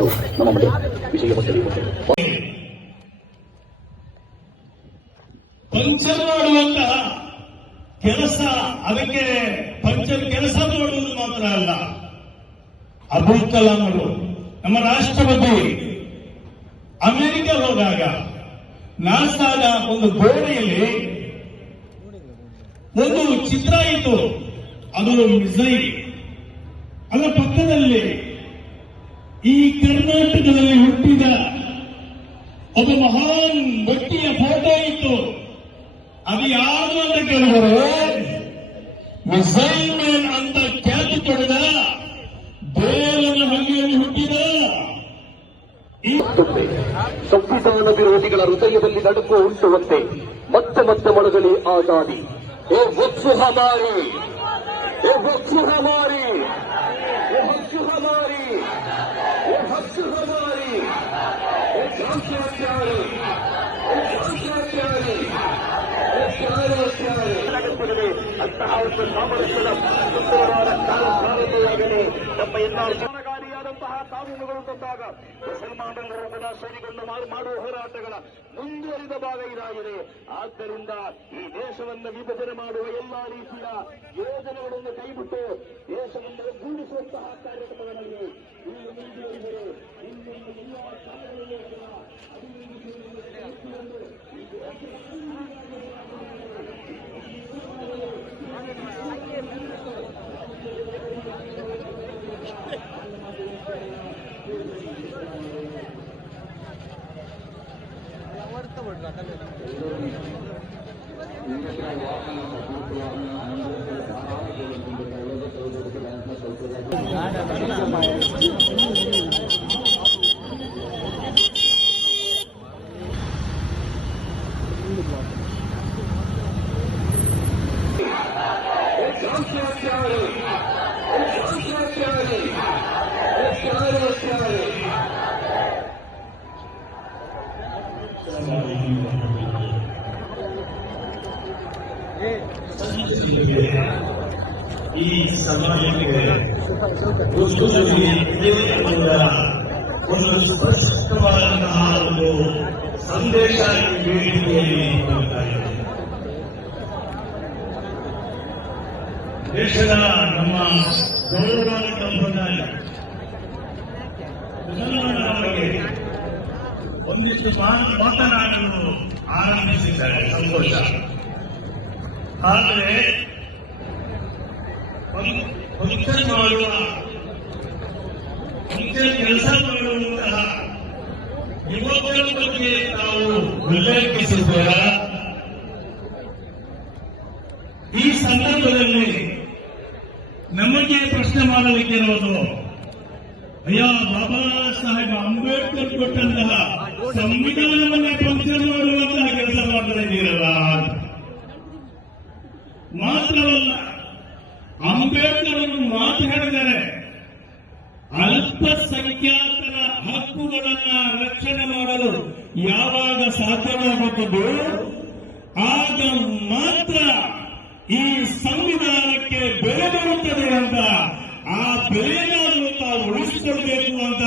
ಶ್ರೀಗಳು ನಮ್ಮ ಮನೆ ವಿಷಯವನ್ನು ತಿಳಿಯುವಂತೆ ಪಂಚರ್ ಮಾಡುವಂತಹ ಕೆಲಸ, ಅದಕ್ಕೆ ಪಂಚರ್ ಕೆಲಸ ಮಾಡುವುದು ಮಾತ್ರ ಅಲ್ಲ. ಅಬುಲ್ ಕಲಾಂ ಅವರು ನಮ್ಮ ರಾಷ್ಟ್ರಪತಿ ಅಮೆರಿಕ ಹೋದಾಗ ನಾಸಾದ ಒಂದು ಗೋಡೆಯಲ್ಲಿ ಒಂದು ಚಿತ್ರ ಇತ್ತು. ಅದು ಮಿಸೈಲ್. ಅದರ ಪಕ್ಕದಲ್ಲಿ ಈ ಕರ್ನಾಟಕದಲ್ಲಿ ಹುಟ್ಟಿದ ಒಬ್ಬ ಮಹಾನ್ ವ್ಯಕ್ತಿಯ ಫೋಟೋ ಇತ್ತು. ಅದು ಯಾರು ಅಂತ ಕೇಳಿದರೆ ಮಿಸೈಲ್ ಮ್ಯಾನ್ ಅಂತ ಖ್ಯಾತಿ ಪಡೆದ ಬೇಲನ ಹಳ್ಳಿಯಲ್ಲಿ ಹುಟ್ಟಿದ ಸಂವಿಧಾನ ವಿರೋಧಿಗಳ ಹೃದಯದಲ್ಲಿ ನಡುಕು ಉಂಟುವಂತೆ ಮತ್ತೆ ಮತ್ತೆ ಮೊಳಗಲಿ ಆಜಾದಿ. ಏ ವಕ್ಫ್ ಹಮಾರಿ, ಏ ವಕ್ಫ್ ಹಮಾರಿ, ಏ ಹಕ್ಕು ಹಮಾರಿ, ಏ ಹಕ್ಕು ಹಮಾರಿ, ಏ ಜಾತ್ಯಾಚಾರಿ, ಏ ಜಾತ್ಯಾಚಾರಿ, ಏ ಚಾರ್ಯಾಚಾರಿ ಅಂತಹ ಒಂದು ಸಾಮರಸ್ಯದ ಸುಂದರವಾದ ಕಾಲಕಾಲತೆಯಾಗಲಿ ನಮ್ಮ ಎಲ್ಲ ಕಾನೂನುಗಳು ತಂದಾಗ ಮುಸಲ್ಮಾನರ ಸರಿಗೊಂಡು ಮಾಡುವ ಹೋರಾಟಗಳ ಮುಂದುವರಿದ ಭಾಗ ಇದಾಗಿದೆ. ಆದ್ದರಿಂದ ಈ ದೇಶವನ್ನು ವಿಭಜನೆ ಮಾಡುವ ಎಲ್ಲಾ ರೀತಿಯ ಯೋಜನೆಗಳನ್ನು ಕೈಬಿಟ್ಟು ದೇಶವನ್ನು ಒಗ್ಗೂಡಿಸುವಂತಹ ಕಾರ್ಯಕ್ರಮಗಳಲ್ಲಿ ಇಲ್ಲಿ ಮುಂದುವರಿದರೆ ಇನ್ನೊಂದು ಎಲ್ಲ ಕಾನೂನುಗಳ ಈ ಸಮಾಜಕ್ಕೆ ಒಂದು ಸ್ಪಷ್ಟವಾದಂತಹ ಒಂದು ಸಂದೇಶ ವೇದಿಕೆಯಲ್ಲಿ ಬರ್ತಾ ಇದೆ. ದೇಶದ ನಮ್ಮ ಗೌರವಾದ ಸಂಪ್ರದಾಯ ಮುಸಲ್ಮಾನರ ಬಗ್ಗೆ ಒಂದಿಷ್ಟು ಮಾತನಾಡಲು ಆರಂಭಿಸಿದ್ದಾರೆ. ಸಂತೋಷ. ಆದರೆ ಫಂಕ್ಷನ್ ಮಾಡುವ ಕೆಲಸ ಮಾಡುವಂತಹ ಯುವಕರ ಬಗ್ಗೆ ನಾವು ಉಲ್ಲೇಖಿಸಿದ್ದೇವೆ. ಈ ಸಂದರ್ಭದಲ್ಲಿ ನಮಗೆ ಪ್ರಶ್ನೆ ಮಾಡಲಿಕ್ಕಿರುವುದು, ಅಯ್ಯ, ಬಾಬಾ ಸಾಹೇಬ್ ಅಂಬೇಡ್ಕರ್ ಕೊಟ್ಟಂತಹ ಸಂವಿಧಾನವನ್ನೇ ಫಂಕ್ಷನ್ ಮಾಡುವಂತಹ ಕೆಲಸ ಮಾಡ್ತಾ ಇದ್ದೀರಲ್ಲ. ಮಾತ್ರವಲ್ಲ, ಅಂಬೇಡ್ಕರ್ ಅವರು ಮಾತನಾಡಿದರೆ ಅಲ್ಪಸಂಖ್ಯಾತರ ಹಕ್ಕುಗಳನ್ನು ರಕ್ಷಣೆ ಮಾಡಲು ಯಾವಾಗ ಸಾಧ್ಯವಾಗುತ್ತದೋ ಆಗ ಮಾತ್ರ ಈ ಸಂವಿಧಾನಕ್ಕೆ ಬೆಲೆ ಬರುತ್ತದೆ ಅಂತ, ಆ ಬೆಲೆಯನ್ನು ತಾವು ಉಳಿಸಿಕೊಳ್ಬೇಕು ಅಂತ